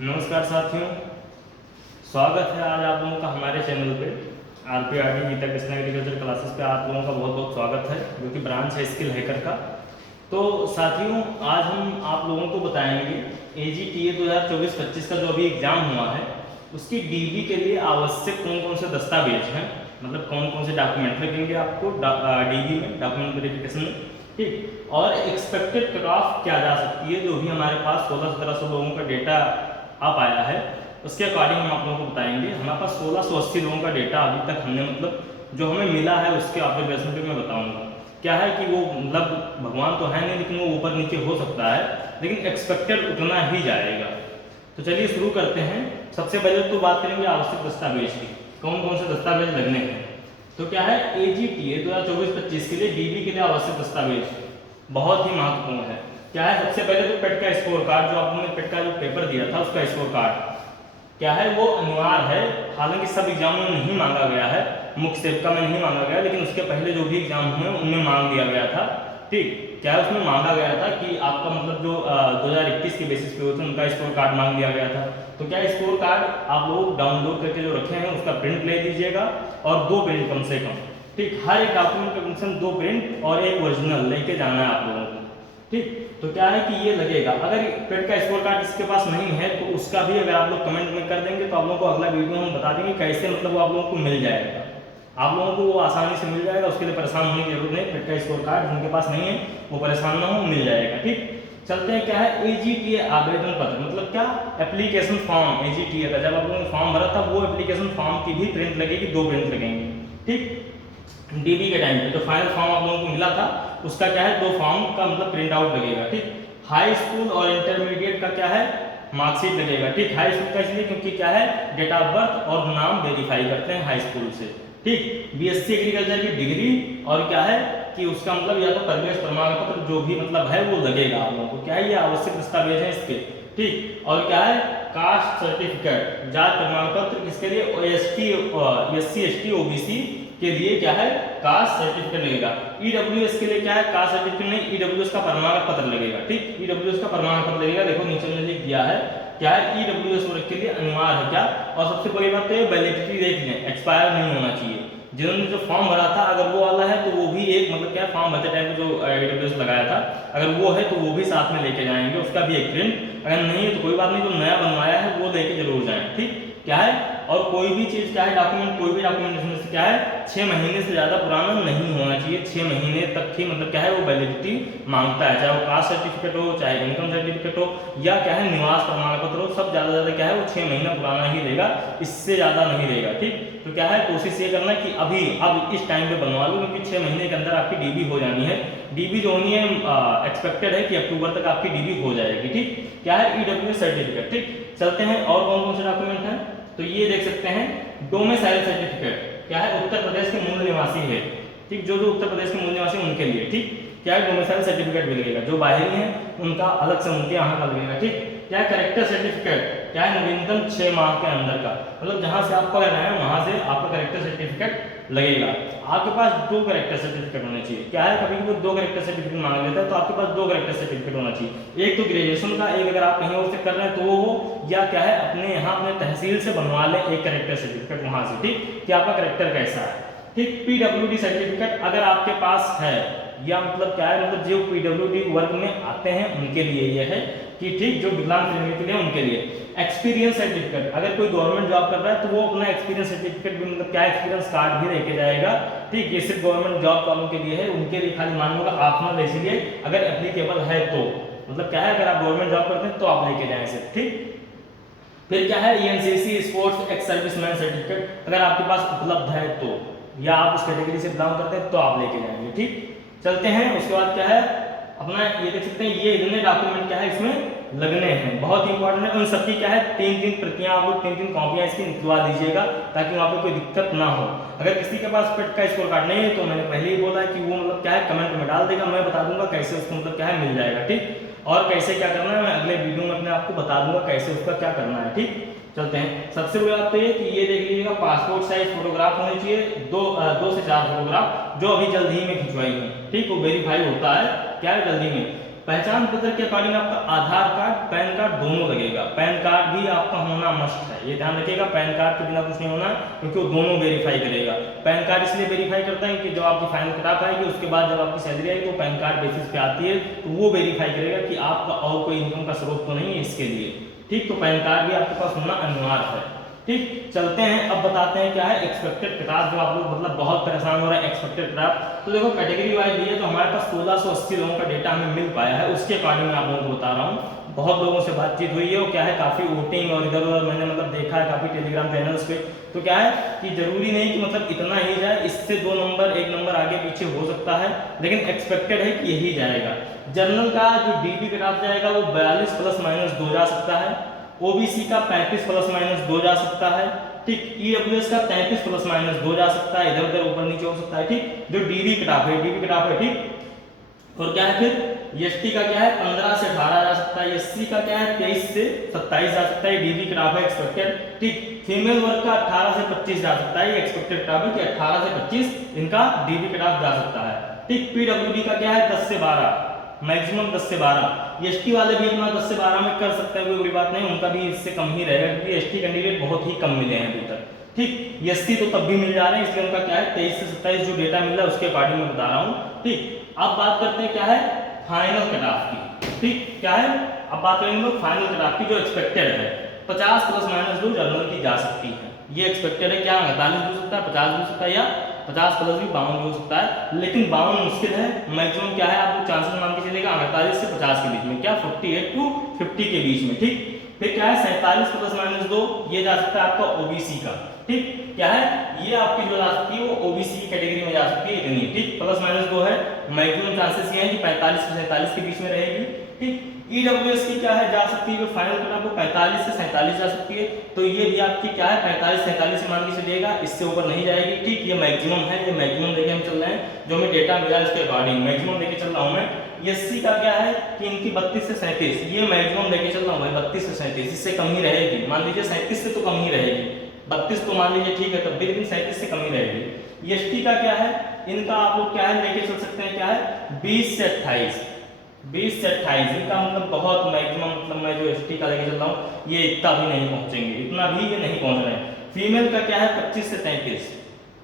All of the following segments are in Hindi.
नमस्कार साथियों, स्वागत है आज आप लोगों का हमारे चैनल पे RPRD Geeta Krishna agriculture classes पे। आप लोगों का बहुत बहुत स्वागत है, जो कि ब्रांच है स्किल हैकर का। तो साथियों, आज हम आप लोगों को बताएंगे AGTA 2024-25 का जो अभी एग्ज़ाम हुआ है उसकी DB के लिए आवश्यक कौन कौन से दस्तावेज हैं, मतलब कौन कौन से डॉक्यूमेंट लगेंगे आपको DB में, डॉक्यूमेंट वेरिफिकेशन में, ठीक। और एक्सपेक्टेड कट ऑफ क्या जा सकती है, जो भी हमारे पास 1600-1700 लोगों का डेटा आ पाया है उसके अकॉर्डिंग हम आप लोगों को बताएंगे। हमारे पास 1680 लोगों का डेटा अभी तक हमने मतलब जो हमें मिला है उसके ऑब्जर्वेशन पे मैं बताऊंगा। क्या है कि वो मतलब भगवान तो है नहीं, लेकिन वो ऊपर नीचे हो सकता है, लेकिन एक्सपेक्टेड उतना ही जाएगा। तो चलिए शुरू करते हैं। सबसे पहले तो बात करेंगे आवश्यक दस्तावेज की, कौन कौन से दस्तावेज लगने हैं। तो क्या है, AGTA 2024-25 के लिए DB के लिए आवश्यक दस्तावेज बहुत ही महत्वपूर्ण है। क्या है, सबसे पहले तो पेट का स्कोर कार्ड, जो आपने पेट का जो पेपर दिया था उसका स्कोर कार्ड क्या है वो अनिवार्य है। हालांकि सब एग्जामों में नहीं मांगा गया है, मुख्य सेविका में नहीं मांगा गया, लेकिन उसके पहले जो भी एग्जाम हुए उनमें मांग दिया गया था, ठीक। क्या है, उसमें मांगा गया था कि आपका मतलब जो 2021 के बेसिस पे होते हैं उनका स्कोर कार्ड मांग दिया गया था। तो क्या स्कोर कार्ड आप लोग डाउनलोड करके जो रखे हैं उसका प्रिंट ले लीजिएगा, और 2 प्रिंट कम से कम, ठीक। हर एक डॉक्यूमेंट का कम से कम 2 प्रिंट और एक ओरिजिनल लेके जाना है आप लोगों को, ठीक। तो क्या है कि ये लगेगा। अगर पेट का स्कोर कार्ड इसके पास नहीं है तो उसका भी अगर आप लोग कमेंट में कर देंगे तो आप लोगों को अगला वीडियो हम बता देंगे कैसे मतलब वो आप लोगों को मिल जाएगा। आप लोगों को वो आसानी से मिल जाएगा, उसके लिए परेशान होने की जरूरत नहीं। पेट का स्कोर कार्ड जिनके पास नहीं है वो परेशान ना हो, मिल जाएगा, ठीक। चलते हैं, क्या है AGTA आवेदन पत्र, मतलब क्या एप्लीकेशन फॉर्म AGTA का जब आप लोगों ने फॉर्म भरा था वो एप्लीकेशन फॉर्म की भी प्रिंट लगेगी, 2 प्रिंट लगेंगे, ठीक। DB के टाइम पे जो फाइनल फॉर्म आप लोगों को मिला था उसका क्या है 2 फॉर्म का मतलब प्रिंट आउट लगेगा, ठीक। हाई स्कूल और इंटरमीडिएट का क्या है मार्कशीट लगेगा, ठीक। हाई स्कूल का इसलिए क्योंकि क्या है डेट ऑफ बर्थ और नाम वेरीफाई करते हैं हाई स्कूल से, ठीक। BSc एग्रीकल्चर की डिग्री और क्या है कि उसका मतलब या तो प्रवेश प्रमाण पत्र जो भी मतलब है वो लगेगा आप लोगों को। क्या है, ये आवश्यक दस्तावेज है इसके, ठीक। और क्या है कास्ट सर्टिफिकेट, जाति प्रमाण पत्र, किसके लिए SC ST OBC के लिए क्या है कास्ट सर्टिफिकेट लगेगा। EWS के लिए क्या है कास्ट सर्टिफिकेट नहीं, EWS का प्रमाण पत्र लगेगा, ठीक। EWS का प्रमाण पत्र लगेगा, देखो नीचे में लिख दिया है क्या है EWS वर्ग के लिए अनिवार्य है क्या। और सबसे बड़ी बात तो ये वैलिडिटी देख लें, एक्सपायर नहीं होना चाहिए। जिन्होंने जो फॉर्म भरा था अगर वो वाला है तो वो भी एक मतलब क्या फॉर्म भरते टाइम जो EWS लगाया था अगर वो है तो वो भी साथ में लेके जाएंगे, उसका भी एक प्रिंट। अगर नहीं है तो कोई बात नहीं, जो नया बनवाया है वो लेके जरूर जाएं, ठीक। क्या है, और कोई भी चीज क्या है डॉक्यूमेंट, कोई भी डॉक्यूमेंट इसमें से क्या है 6 महीने से ज्यादा पुराना नहीं होना चाहिए। 6 महीने तक ही मतलब क्या है वो वैलिडिटी मांगता है, चाहे वो कास्ट सर्टिफिकेट हो, चाहे इनकम सर्टिफिकेट हो, या क्या है निवास प्रमाण पत्र हो, सब ज्यादा ज्यादा क्या है वो 6 महीना पुराना ही लेगा, इससे ज्यादा नहीं लेगा, ठीक। तो क्या है कोशिश ये करना कि अभी अब इस टाइम पे बनवा लो, क्योंकि 6 महीने के अंदर आपकी DB हो जानी है। DB जो होनी है एक्सपेक्टेड है कि अक्टूबर तक आपकी DB हो जाएगी, ठीक। क्या है EWS सर्टिफिकेट, ठीक। चलते हैं और कौन कौन से डॉक्यूमेंट हैं। तो ये देख सकते हैं डोमिसाइल सर्टिफिकेट, क्या है उत्तर प्रदेश के मूल निवासी है, ठीक। जो जो उत्तर प्रदेश के मूल निवासी उनके लिए, ठीक। क्या है डोमिसाइल सर्टिफिकेट भी लगेगा, जो बाहरी हैं उनका अलग से उनके यहाँ का लगेगा, ठीक। क्या है करेक्टर सर्टिफिकेट, क्या है नवीनतम 6 माह के अंदर का, मतलब जहां से आप पढ़ रहे हैं वहां से आपका करेक्टर सर्टिफिकेट लगेगा। आपके पास 2 करेक्टर सर्टिफिकेट होने चाहिए। क्या है कभी कभी 2 करेक्टर सर्टिफिकेट मांग लेता है, तो आपके पास 2 करेक्टर सर्टिफिकेट होना चाहिए। एक तो ग्रेजुएशन का, एक अगर आप कहीं और से कर रहे हैं तो वो हो, या क्या है अपने यहाँ अपने तहसील से बनवा लें एक करेक्टर सर्टिफिकेट वहां से, ठीक। कि आपका करेक्टर कैसा है, ठीक। PWD सर्टिफिकेट अगर आपके पास है, या मतलब क्या है मतलब जो PWD वर्ग में आते हैं उनके लिए ये है कि ठीक, जो विकलांग श्रेणी के लिए उनके लिए। एक्सपीरियंस सर्टिफिकेट, अगर कोई गवर्नमेंट जॉब कर रहा है तो वो अपना एक्सपीरियंस सर्टिफिकेट भी मतलब क्या एक्सपीरियंस कार्ड भी लेके जाएगा, ठीक। ये सिर्फ गवर्नमेंट जॉब वालों के लिए है, उनके लिए खाली मान लो ऑप्शनल, इसीलिए अगर एप्लीकेबल है तो मतलब क्या है अगर आप गवर्नमेंट जॉब करते हैं तो आप लेके जाएं सिर्फ, ठीक। फिर क्या है ENCC sports ex serviceman certificate, अगर आपके पास उपलब्ध है तो, या आप उस कैटेगरी से बिलोंग करते हैं तो आप लेके जाएंगे, ठीक। चलते हैं उसके बाद क्या है अपना ये देख सकते हैं, ये इतने डॉक्यूमेंट क्या है इसमें लगने हैं, बहुत इंपॉर्टेंट है। उन सबकी क्या है 3-3 प्रतियां आप लोग 3-3 कॉपियां इसकी निकलवा दीजिएगा, ताकि वहाँ पे कोई दिक्कत ना हो। अगर किसी के पास पेट का स्कोर कार्ड नहीं है तो मैंने पहले ही बोला है कि वो मतलब क्या है कमेंट में डाल देगा, मैं बता दूंगा कैसे उसको मतलब क्या है मिल जाएगा, ठीक। और कैसे क्या करना है मैं अगले वीडियो में अपने आपको बता दूंगा कैसे उसका क्या करना है, ठीक। चलते हैं, सबसे बड़ी बात तो ये कि ये देख लीजिएगा पासपोर्ट साइज फोटोग्राफ होने चाहिए, 2 से 4 फोटोग्राफ, जो अभी जल्दी ही में खिंचवाई है, ठीक। वो वेरीफाई होता है क्या है जल्दी में। पहचान पत्र के अकॉर्डिंग आपका आधार कार्ड, पैन कार्ड दोनों लगेगा। पैन कार्ड भी आपका होना मस्ट है, ये ध्यान रखिएगा। पैन कार्ड के बिना कुछ नहीं होना, क्योंकि वो दोनों वेरीफाई करेगा। पैन कार्ड इसलिए वेरीफाई करता है कि जब आपकी फाइनल कट-ऑफ आएगी उसके बाद जब आपकी सैलरी आएगी तो पैन कार्ड बेसिस पे आती है, तो वो वेरीफाई करेगा कि आपका और कोई इनकम का स्रोत तो नहीं है इसके लिए। ठीक, तो पैन कार्ड भी आपके पास होना अनिवार्य है। ठीक, चलते हैं अब बताते हैं क्या है एक्सपेक्टेड कट-ऑफ। जो आप लोग मतलब बहुत परेशान हो रहे हैं एक्सपेक्टेड कट-ऑफ, तो देखो कैटेगरी वाइज लिए तो हमारे पास 1680 लोगों का डेटा हमें मिल पाया है, उसके अकॉर्डिंग मैं आप लोगों को बता रहा हूँ। बहुत लोगों से बातचीत हुई है और क्या है काफ़ी वोटिंग और इधर उधर मैंने मतलब देखा है काफ़ी टेलीग्राम चैनल्स पे, तो क्या है कि जरूरी नहीं कि मतलब इतना ही जाए, इससे 2 नंबर 1 नंबर आगे पीछे हो सकता है, लेकिन एक्सपेक्टेड है कि यही जाएगा। जनरल का जो डीबी कट-ऑफ जाएगा वो 42 ± 2 जा सकता है, ओबीसी का 35 ± 2 जा सकता है। ठीक, ईडब्ल्यूएस का 33 ± 2 जा सकता है, इधर उधर ऊपर नीचे हो सकता है। ठीक, जो डीबी कट-ऑफ है, डीबी कट-ऑफ है। ठीक, और क्या है फिर एसटी का क्या है 15 से 18 जा सकता है, एससी का क्या है 23 से 27 जा सकता है, डीबी कट-ऑफ है एक्सपेक्टेड। ठीक, फीमेल वर्ग का 18 से 25 जा सकता है, ये एक्सपेक्टेड कट-ऑफ है कि 18 से 25 इनका डीबी कट-ऑफ जा सकता है। ठीक, पीडब्ल्यूडी का क्या है 10 से 12, मैक्सिमम 10 से 12। एसटी वाले भी अपना 10 से 12 में कर सकते हैं, कोई बड़ी बात नहीं, उनका भी इससे कम ही रहेगा क्योंकि एसटी कैंडिडेट बहुत ही कम मिले हैं अभी तक। ठीक, एससी तो तब भी मिल जा रहे हैं, इसलिए उनका क्या है 23 से 27 जो डेटा मिल रहा है उसके अकॉर्डिंग मैं बता रहा हूँ। ठीक, अब बात करते हैं क्या है फाइनल कट-ऑफ की। ठीक, क्या है अब बात करेंगे लोग फाइनल कट-ऑफ की जो एक्सपेक्टेड है 50 ± 2 जनरल की जा सकती है, ये एक्सपेक्टेड है। क्या 48 भी हो सकता है, 50 भी हो सकता है, या 50 प्लस भी 52 भी हो सकता है, लेकिन 52 मुश्किल है। मैक्सिमम क्या है आप लोग चांसेस मान के चलेगा 48 से 50 के बीच में, क्या 48 to 50 के बीच में। ठीक, फिर क्या है 47 ± 2 ये जा सकता है आपका ओबीसी का। ठीक, क्या है ये आपकी जो जा सकती है वो ओबीसी की कैटेगरी में जा सकती है इतनी। ठीक, ±2 है, मैक्सिमम चांसेस ये हैं कि 45 से 47 के बीच में रहेगी। ठीक, ईडब्ल्यूएस की क्या है जा सकती है जो फाइनल कट-ऑफ वो 45 से 47 जा सकती है, तो ये भी आपकी क्या है 45 से 47 से मान के चलिएगा, इससे ऊपर नहीं जाएगी। ठीक, ये मैक्सिमम है, ये मैक्सिमम लेके हम चल रहे हैं, जो हमें डेटा मिला है उसके अकॉर्डिंग मैक्सिमम लेके चल रहा हूं मैं। एससी का क्या है कि इनकी 32 से 37, ये मैक्सिमम लेके चल रहा हूं भाई 32 से 37, इससे कम ही रहेगी। मान लीजिए 37 से तो कम ही रहेगी, 32 तो मान लीजिए ठीक है तब भी, लेकिन 37 से कम ही रहेगी। एसटी का क्या है इनका आप लोग क्या है लेके चल सकते हैं, क्या है 20 से 28, 20 से 28 इनका मतलब बहुत मैक्सिमम, मतलब मैं जो एसटी का लेके चल रहा हूँ ये इतना भी नहीं पहुंचेंगे, इतना भी ये नहीं पहुंच रहे हैं। फीमेल का क्या है 25 से 33,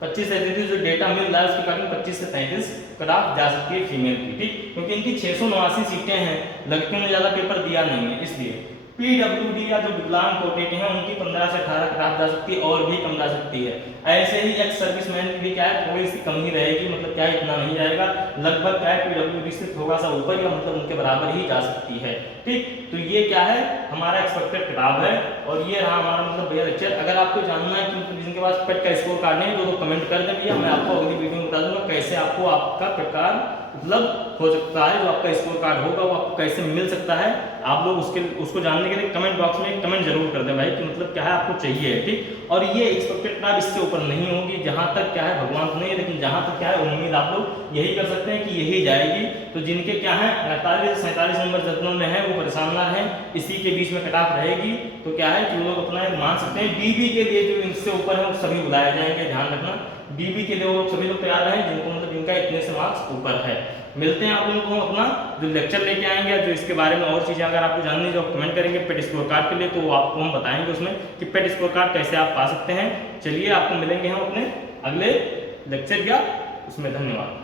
25 से 33 जो डेटा मिल रहा है उसके अकॉर्डिंग 25 से 33 कट-ऑफ जा सकती है फीमेल की। ठीक, क्योंकि इनकी 689 सीटें हैं, लड़कियों ने ज्यादा पेपर दिया नहीं है इसलिए। पीडब्ल्यूडी या जो विकलांग कोटे के हैं उनकी 15 से 18 कट-ऑफ जा सकती है, और भी कम जा सकती है। ऐसे ही एक्स सर्विसमैन की भी क्या है थोड़ी सी कम ही रहेगी, मतलब क्या है इतना नहीं जाएगा, लगभग क्या है पीडब्ल्यूडी से थोड़ा सा ऊपर या मतलब उनके बराबर ही जा सकती है। ठीक, तो ये क्या है हमारा एक्सपेक्टेड कट-ऑफ है, और ये रहा हमारा मतलब भैया लेक्चर। अगर आपको जानना है कि मतलब जिनके पास पेट का स्कोर कार्ड नहीं है तो कमेंट कर दें भैया, मैं आपको अगली वीडियो में बता दूंगा कैसे आपको आपका पेट कार्ड उपलब्ध हो सकता है, जो आपका स्कोर कार्ड होगा वो आपको कैसे मिल सकता है। आप लोग उसको जानने के लिए कमेंट बॉक्स में कमेंट जरूर कर दें भाई कि मतलब क्या है आपको चाहिए। ठीक, और ये एक्सपेक्टेड कट-ऑफ इससे ऊपर नहीं होगी, जहां तक क्या है भगवान तो नहीं, लेकिन जहां तक क्या है उम्मीद आप लोग यही कर सकते हैं कि यही जाएगी। तो जिनके क्या है 48 से 47 नंबर जनरल में है वो परेशान ना है, इसी के बीच में कट-ऑफ रहेगी। तो क्या है कि वो लोग अपना मान सकते हैं। डीबी के लिए जो इनसे ऊपर है वो सभी बुलाए जाएंगे, ध्यान रखना डीबी के लिए वो सभी लोग तैयार हैं जिनको मतलब जिनका इतने से मार्क्स ऊपर है। मिलते हैं आप लोगों को अपना जो लेक्चर लेके आएंगे, जो इसके बारे में और चीज़ें अगर आपको जाननी जो कमेंट करेंगे पेट स्कोर कार्ड के लिए, तो आपको हम बताएंगे उसमें कि पेट स्कोर कार्ड कैसे आप पा सकते हैं। चलिए आपको मिलेंगे हम अपने अगले लेक्चर या उसमें। धन्यवाद।